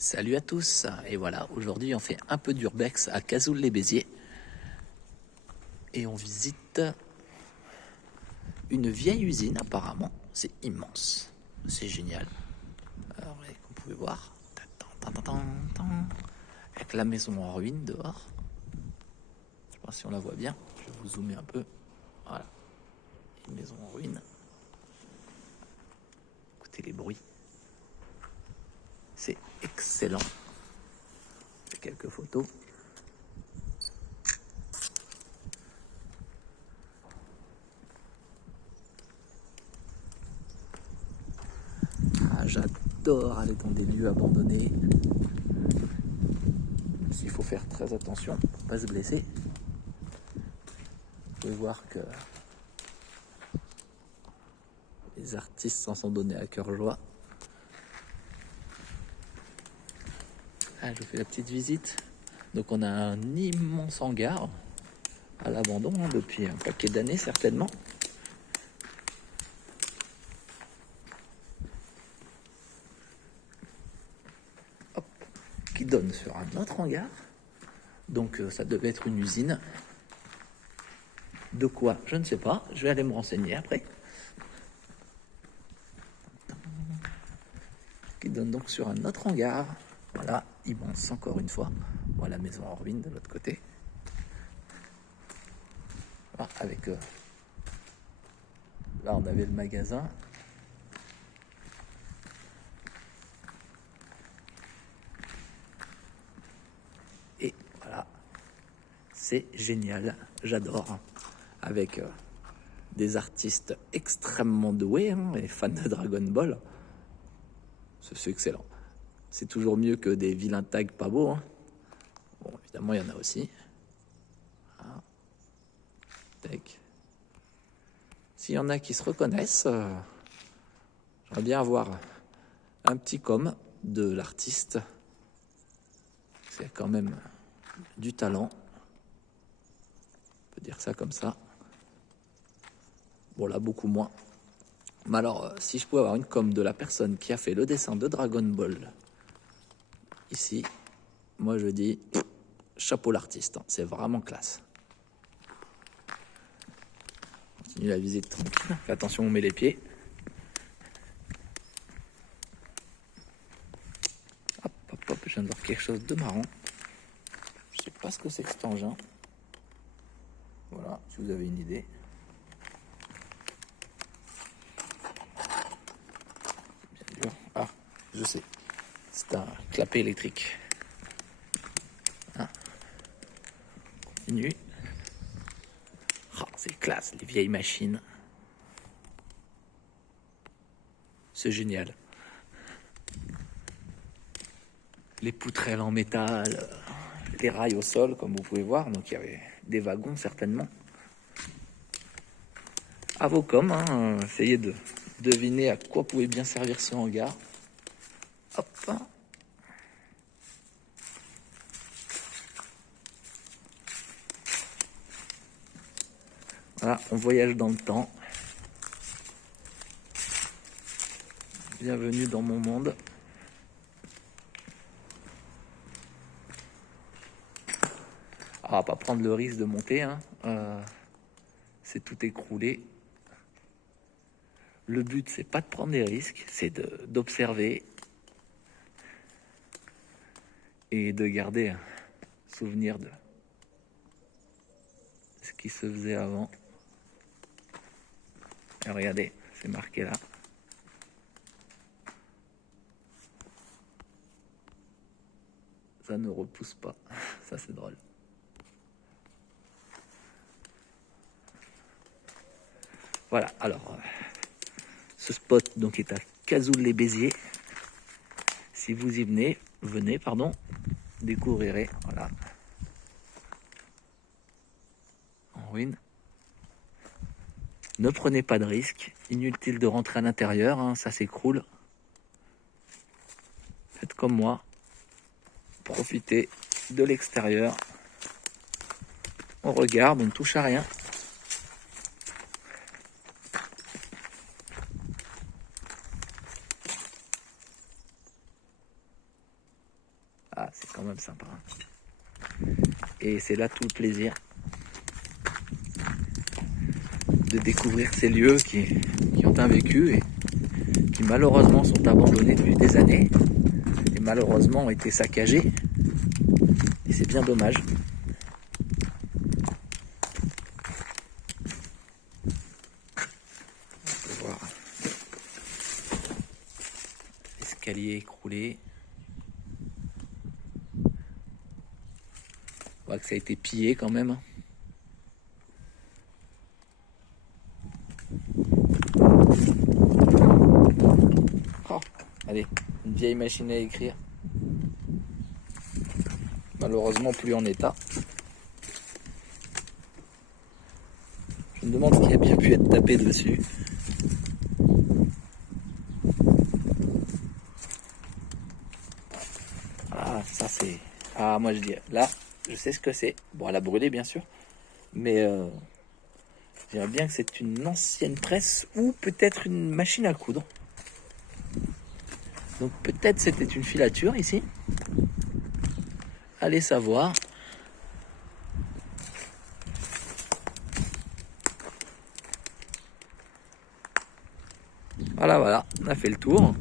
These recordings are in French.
Salut à tous, et voilà, aujourd'hui on fait un peu d'urbex à Cazoul-les-Béziers et on visite une vieille usine apparemment, c'est immense, c'est génial. Alors, comme vous pouvez voir, avec la maison en ruine dehors, je sais pas si on la voit bien, je vais vous zoomer un peu, voilà, une maison en ruine, écoutez les bruits, c'est excellent, quelques photos. Ah, j'adore aller dans des lieux abandonnés. Il faut faire très attention pour ne pas se blesser. Vous pouvez voir que les artistes s'en sont donnés à cœur joie. Ah, je fais la petite visite. Donc on a un immense hangar à l'abandon depuis un paquet d'années certainement. Hop, qui donne sur un autre hangar. Donc ça devait être une usine. De quoi? Je ne sais pas. Je vais aller me renseigner après. Qui donne donc sur un autre hangar. Voilà, immense encore une fois. Voilà la maison en ruine de l'autre côté. Voilà, avec là on avait le magasin. Et voilà, c'est génial, j'adore. Avec des artistes extrêmement doués et fans de Dragon Ball. C'est excellent. C'est toujours mieux que des vilains tags pas beaux. Bon, évidemment, il y en a aussi. Ah, tac. S'il y en a qui se reconnaissent, j'aimerais bien avoir un petit com de l'artiste. C'est quand même du talent. On peut dire ça comme ça. Bon, là, beaucoup moins. Mais alors, si je pouvais avoir une com de la personne qui a fait le dessin de Dragon Ball, ici, moi je dis chapeau l'artiste, c'est vraiment classe. Continue la visite tranquille. Fais attention, on met les pieds. Hop, hop, hop, je viens de voir quelque chose de marrant. Je sais pas ce que c'est que cet engin. Voilà, si vous avez une idée. Bien dur. Ah, je sais. C'est un clapet électrique. Hein, continue. Oh, c'est classe, les vieilles machines. C'est génial. Les poutrelles en métal, les rails au sol, comme vous pouvez voir. Donc il y avait des wagons certainement. À vos coms, essayez de deviner à quoi pouvait bien servir ce hangar. Hop. Voilà, on voyage dans le temps. Bienvenue dans mon monde. Ah, pas prendre le risque de monter, c'est tout écroulé. Le but, c'est pas de prendre des risques, c'est d'observer et de garder un souvenir de ce qui se faisait avant. Et regardez, c'est marqué là. Ça ne repousse pas. Ça, c'est drôle. Voilà, alors, ce spot donc est à Cazoul-les-Béziers. Si vous y venez, découvrirez, voilà, en ruine. Ne prenez pas de risques, inutile de rentrer à l'intérieur, ça s'écroule. Faites comme moi, profitez de l'extérieur. On regarde, on ne touche à rien. Ah, c'est quand même sympa. Et c'est là tout le plaisir de découvrir ces lieux qui ont un vécu et qui malheureusement sont abandonnés depuis des années et malheureusement ont été saccagés. Et c'est bien dommage. On peut voir l'escalier écroulé. On voit que ça a été pillé quand même. Oh, allez, une vieille machine à écrire. Malheureusement plus en état. Je me demande ce qui a bien pu être tapé dessus. Ah, ça c'est... Ah, moi je dis, là, je sais ce que c'est. Bon, elle a brûlé bien sûr, mais je dirais bien que c'est une ancienne presse ou peut-être une machine à coudre. Donc peut-être c'était une filature ici. Allez savoir. Voilà, on a fait le tour.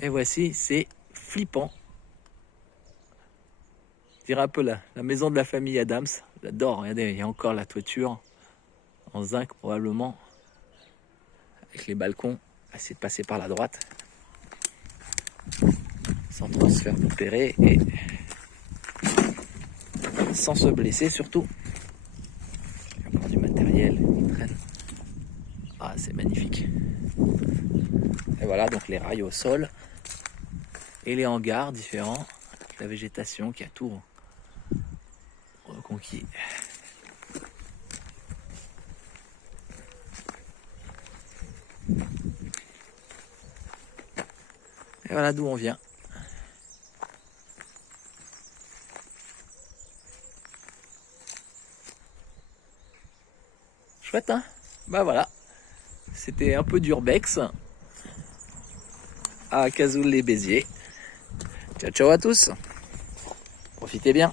Et voici, c'est flippant. Je dirais un peu la maison de la famille Adams. J'adore, regardez, il y a encore la toiture en zinc probablement. Avec les balcons, essayer de passer par la droite. Sans trop se faire repérer et sans se blesser surtout. Il y a encore du matériel qui traîne. Ah, c'est magnifique. Et voilà, donc les rails au sol et les hangars différents, avec la végétation qui a tout reconquis. Et voilà d'où on vient. Chouette, hein? Bah voilà, c'était un peu d'urbex à Cazoul-les-Béziers. Ciao, ciao à tous. Profitez bien.